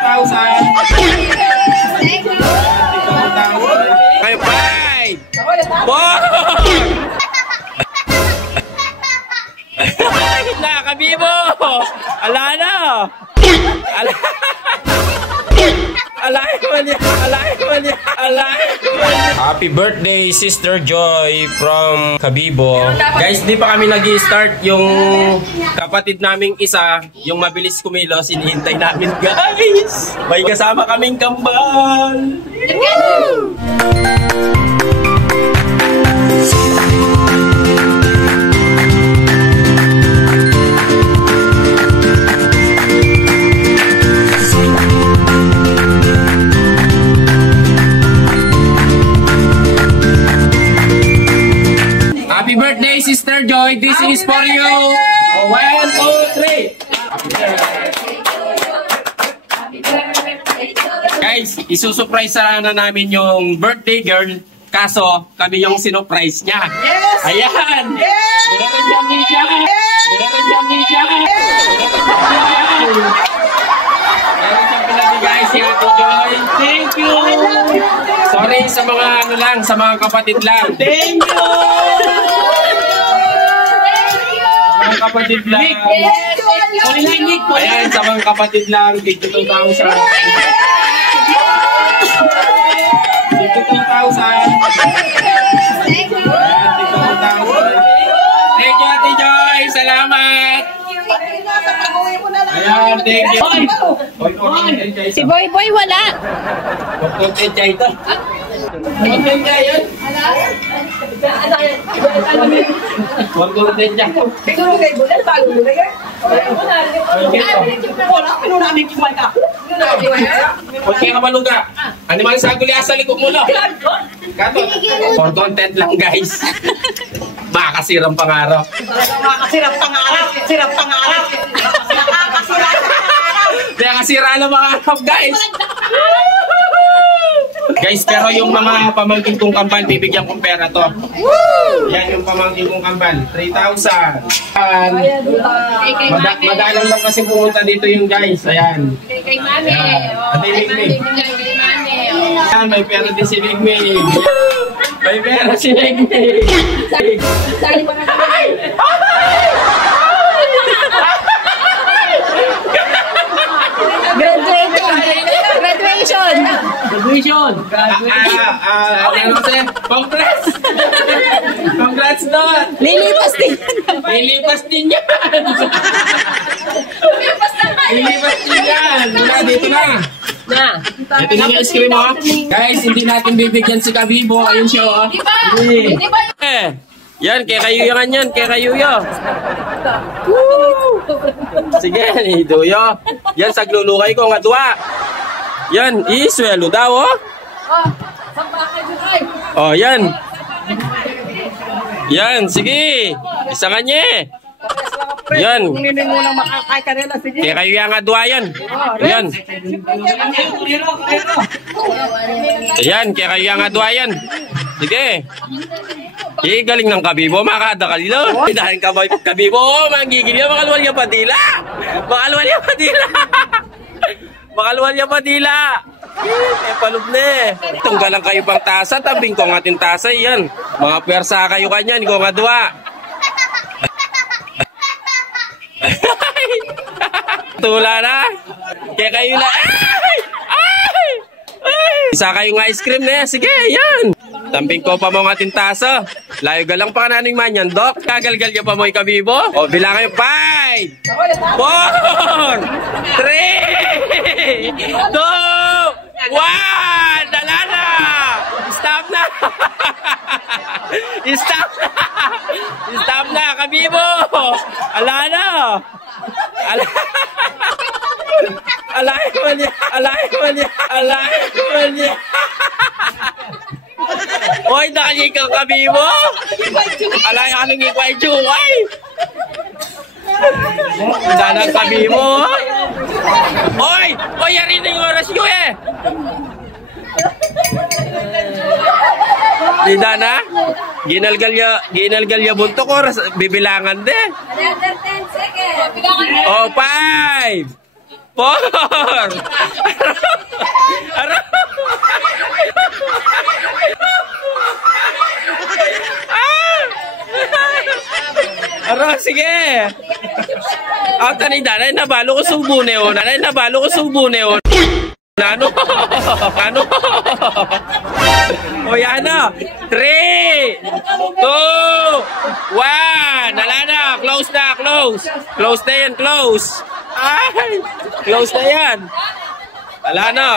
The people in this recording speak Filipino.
52,000. Thank you. 52,000. Ay, 5. 4. Na, Kabibo. Ala na. Happy birthday, Sister Joy from Kabibo. Guys, di pa kami nag-i-start. Yung kapatid naming isa, yung mabilis kumilos, hinihintay namin, guys. May kasama kaming kambal. Woo! Happy birthday, Sister Joy. This is for you. 1, 2, 3. Guys, isusurprise sana namin yung birthday girl. Kaso, kami yung sinurprise niya. Yes! Ayan! Yes! Meron niya! Meron siyang pinabigay si Ate Joy. Thank you! Sorry sa mga ano lang, sa mga kapatid lang. Thank you! Sa mga kapatid lang. Ayan, sa mga kapatid lang. 52,000. 52,000. Thank you. 52,000. Thank you, Ate Joy. Salamat. Ayan, thank you. Si Boy Boy wala. Content siya ito. Content siya yun. Content siya. Siguro kayo bulan, bago mo na yan. Wala, pinuha namin kiwan ka. Huwag kayo kamalungga. Ano mga saguli sa likod mo lang? Kato, for content lang guys. Makakasirang pangarap. Makakasirap pangarap. Sirap pangarap. Kaya kasira ng mga harap guys. Guys, pero yung mga pamangkin kong kambal, bibigyan kong pera to. Yan yung pamangkin kong kambal. 3,000. Madalang lang kasi pumunta dito yung guys. Ayan. Kay Mami. Ate Migmig. Ayan, may pera din si Migmig. May pera si Migmig. Sali pa na. Graduation. Congrats! Congrats doon! Lilipas din. Lilipas din yan! Lilipas din yan! Wala, dito na! Ito na yung ice cream mo. Guys, hindi natin bibigyan si Kabibo. Ayun siya oh. Di ba? Yan, kaya kayo yan, kaya kayo yan. Sige, iduyo. Yan, saglulukay ko nga duwa. Yan, iswelo daw, oh. Oh, yan. Yan, sige. Isa nga niya. Yan. Kaya kayo yan nga duwa yan. Yan. Yan, kaya kayo yan nga duwa yan. Sige. Galing ng Kabibo, makakadakal lo. Dahil Kabibo, magigil yan, makalwal yung padila. Makalwal yung padila. Makalwal yung padila. Palub na eh. Tunggalan kayo pang tasa, tabing ko nga tintasa yan. Mga persa kayo kanya, hindi ko nga duwa. Tula na. Kaya kayo na. Isa kayong ice cream na yan. Sige, yan. Tamping ko pa mga tintasa. Layo galang pa kananing man yan, Dok. Kagalgal niya pa mo yung Kabibo. O, bilang kayo. 5, 4, 3, 2, 1. Dala na. Stop na. Stop na. Stop na, Kabibo. Ala na. Ala. Alay ko niya. Alay ko niya. Alay ko niya. Hoy, nakanyay kang Kabibo. Alay ka nang ikway chuway. Sana Kabibo. Hoy! Hoy, yarin na yung oras nyo eh. Di na? Ginalgal ya buntok oras. Bibilangan de. Another 10 seconds. Oh, 5, 4, Aro, sige. Ang tanay, nanay, nabalo ko subo na yun. Nanay, nabalo ko subo na yun. Ano? Ano? O yan na. 3, 2, 1. Nala na. Close na. Close. Close na yan. Close. Ay. Close na yan. Wala na.